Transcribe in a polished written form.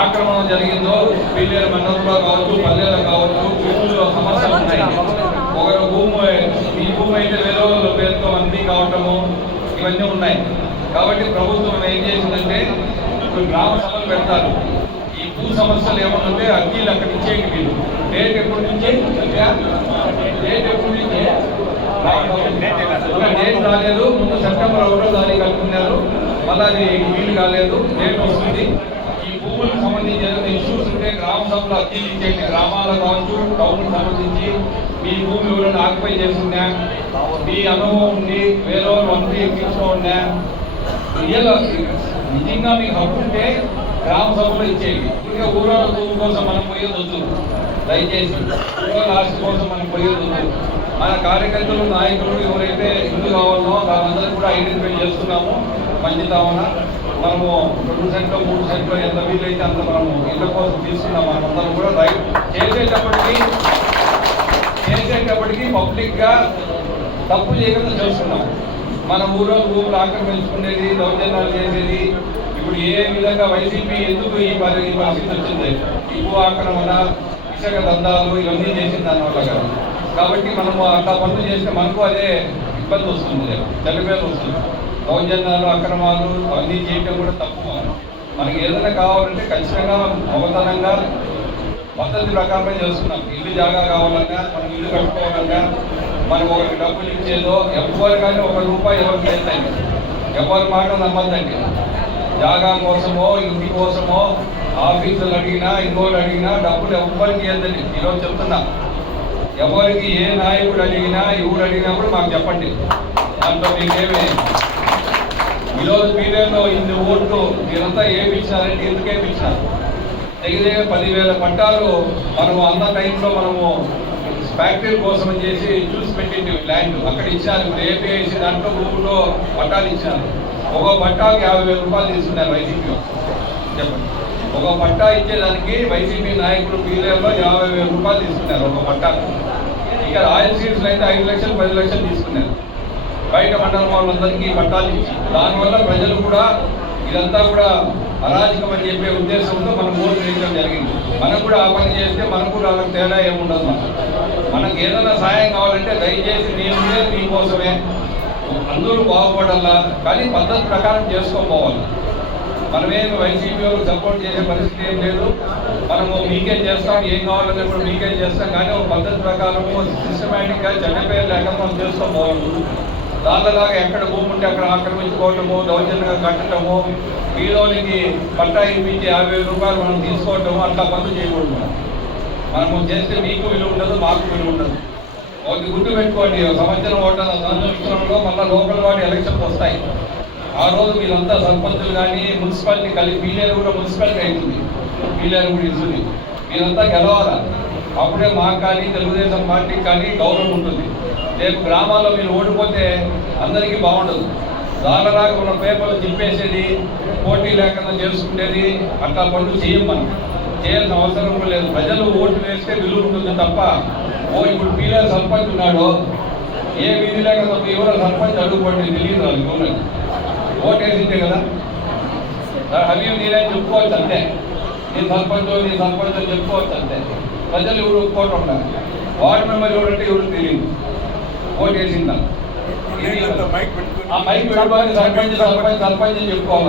ఆక్రమణ జరిగిందో పిల్లల మండలంలో కావచ్చు, పల్లెల్లో కావచ్చు, భూములు సమస్యలు ఉన్నాయి. ఒకరు ఈ భూమి అయితే వేరే వాళ్ళ పేరుతో అన్నీ కావటము ఇవన్నీ ఉన్నాయి. కాబట్టి ప్రభుత్వం ఏం చేసిందంటే ఇప్పుడు గ్రామ సభలు పెడతారు. ఈ భూ సమస్యలు ఏమన్నంటే అర్జీలు అక్కడ ఇచ్చేకి వీళ్ళు డేట్ ఎప్పటి నుంచి డేట్ రాలేదు. ముందు సెప్టెంబర్ 1వ తారీఖు అనుకున్నారు, మళ్ళీ అది వీలు కాలేదు. డేట్ వస్తుంది. ఈ భూములకు సంబంధించి ఏదైనా ఇష్యూస్ ఉంటే గ్రామ సభలో అర్జీలు ఇచ్చేయండి. గ్రామాలకు కావచ్చు, టౌన్కి సంబంధించి మీ భూమి ఎవరైనా ఆక్యుపై చేస్తున్నా, మీ అనుభవం ఉంది, వేరే వంటి ఎక్కించుకున్నా, నిజంగా మీకు హక్కు ఉంటే గ్రామ సభలో ఇచ్చేయండి. ఇంకా ఊరాల భూమి కోసం మనం పోయేది వద్దు. దయచేసి ఊరాల ఆస్తి కోసం మనం పోయేది వద్దు. మన కార్యకర్తలు, నాయకులు ఎవరైతే ఇల్లు కావాలో వాళ్ళందరూ కూడా ఐడెంటిఫై చేస్తున్నాము. మంచిదామన మనము 2 సెంట్లు 3 సెంట్లు ఎంత వీలైతే అంత మనము ఇళ్ళ కోసం తీసుకున్నాం. మనమందరం కూడా రైట్ చేసేటప్పటికి పబ్లిక్గా తప్పు చేయకుండా చేస్తున్నాం. మన ఊళ్ళో భూములు ఆక్రమించుకునేది, దౌర్జన్యాలు చేసేది, ఇప్పుడు ఏ విధంగా వైసీపీ ఎందుకు ఈ పరిస్థితి వచ్చింది? ఈ భూ ఆక్రమణ, ఇసుక దందాలు ఇవన్నీ చేసిన దానివల్ల కదా. కాబట్టి మనము అట్లా పనులు చేస్తే మనకు అదే ఇబ్బంది వస్తుంది, చెడ్డపేరు వస్తుంది. దౌర్జన్యాలు, అక్రమాలు అవన్నీ చేయటం కూడా తప్పు. మనకి ఏదైనా కావాలంటే ఖచ్చితంగా అవతనంగా పద్ధతి ప్రకారమే చేస్తున్నాం. ఇల్లు జాగా కావాలన్నా, మనం ఇల్లు కట్టుకోవాలన్నా, మనకు ఒకరికి డబ్బులు ఇచ్చేదో ఎవరు కానీ ₹1 ఎవరికి చేస్తాయి. ఎవరి మాట నమ్మద్దండి. జాగా కోసమో, ఇంటి కోసమో, ఆఫీసులు అడిగినా, ఇంకోటి అడిగినా డబ్బులు ఎవరికి ఇవ్వద్దండి. ఈరోజు చెప్తున్నా, ఎవరికి ఏ నాయకుడు అడిగినా, ఎవరు అడిగినా కూడా మాకు చెప్పండి. దాంట్లో మీకేమి ఈరోజు మీరేమో ఇన్ని ఓట్లు మీరంతా ఏమిచ్చారంటే ఎందుకు ఏమిచ్చారు? దగ్గర 10,000 పట్టాలు మనము అన్న టైంలో మనము ఫ్యాక్టరీ కోసం చేసి చూసి పెట్టింది ల్యాండ్ అక్కడ ఇచ్చారు. ఏపీఐసి దాంట్లో భూములో పట్టాలు ఇచ్చారు. ఒక పట్టాకి ₹50,000 తీసుకున్నారు వైసీపీలో. చెప్పండి, ఒక పట్టా ఇచ్చేదానికి వైసీపీ నాయకులు పీలేరులో ₹50,000 తీసుకున్నారు ఒక పట్టాకు. ఇక రాయల్ సీడ్స్లో అయితే 5 లక్షలు 10 లక్షలు తీసుకున్నారు. బయట మండలం వాళ్ళందరికీ పట్టాలు ఇచ్చి దానివల్ల ప్రజలు కూడా ఇదంతా కూడా అరాజకం అని చెప్పే ఉద్దేశంతో మనం ఓటు వేయడం జరిగింది. మనం కూడా ఆ పని చేస్తే మనకు కూడా వాళ్ళకి తేడా ఏముండదు. మనకు ఏదైనా సాయం కావాలంటే దయచేసి నేను మీకోసమే, అందరూ బాగుపడాలా, కానీ పద్ధతి ప్రకారం చేసుకోపోవాలి. మనమేమి వైసీపీ వాళ్ళకి సపోర్ట్ చేసే పరిస్థితి ఏం లేదు. మనము మీకేం చేస్తాం, ఏం కావాలన్నప్పుడు మీకేం చేస్తాం, కానీ ఒక పద్ధతి ప్రకారము సిస్టమేటిక్గా చెడ్డ పేరు లేకుండా మనం చేసుకోపోవాలి. దానిలాగా ఎక్కడ భూమి ఉంటే అక్కడ ఆక్రమించుకోవటము, దౌర్జన్యంగా కట్టడము, వీళ్ళకి పట్టా ఇప్పించి ₹50,000 మనం తీసుకోవటము, అట్లా పనులు చేయకూడదు. మనము చేస్తే మీకు విలువ ఉండదు, మాకు విలువ ఉండదు. ఒకటి గుర్తు పెట్టుకోండి, సంవత్సరంలో మళ్ళీ లోకల్ వాడి ఎలక్షన్స్ వస్తాయి. ఆ రోజు మీరంతా సర్పంచులు కానీ మున్సిపాలిటీ కలిసి పీలేరు కూడా మున్సిపాలిటీ అవుతుంది, పీలేరు కూడా ఇస్తుంది. మీరంతా గెలవాలా. అప్పుడే మాకు కానీ తెలుగుదేశం పార్టీకి కానీ గౌరవం ఉంటుంది. రేపు గ్రామాల్లో మీరు ఓడిపోతే అందరికీ బాగుండదు. దానిలాగా ఉన్న పేపర్లు చింపేసేది, పోటీ లేకుండా చేసుకునేది, అట్లా పనులు చేయం. మనం చేయాల్సిన అవసరం కూడా లేదు. ప్రజలు ఓటు వేస్తే విలువ ఉంటుంది తప్ప, ఇప్పుడు పీలేరు సర్పంచ్ ఉన్నాడు, ఏ విధి లేకుండా ఎవరో సర్పంచ్ అడుగుకోండి తెలియదు వాళ్ళకి. ఊళ్ళకి ఓటు వేసిందే కదా, అవి నీళ్ళని చెప్పుకోవచ్చు అంతే. నీ సర్పంచ్ చెప్పుకోవచ్చు అంతే. ప్రజలు ఎవరు ఒప్పుకోవటం ఉండాలి. వార్డు మెంబర్ ఎవరంటే ఎవరు తెలియదు. ఓటు వేసిందా మైక్ పెట్టుకోవాలి, సర్పంచ్ చెప్పుకోవాలి.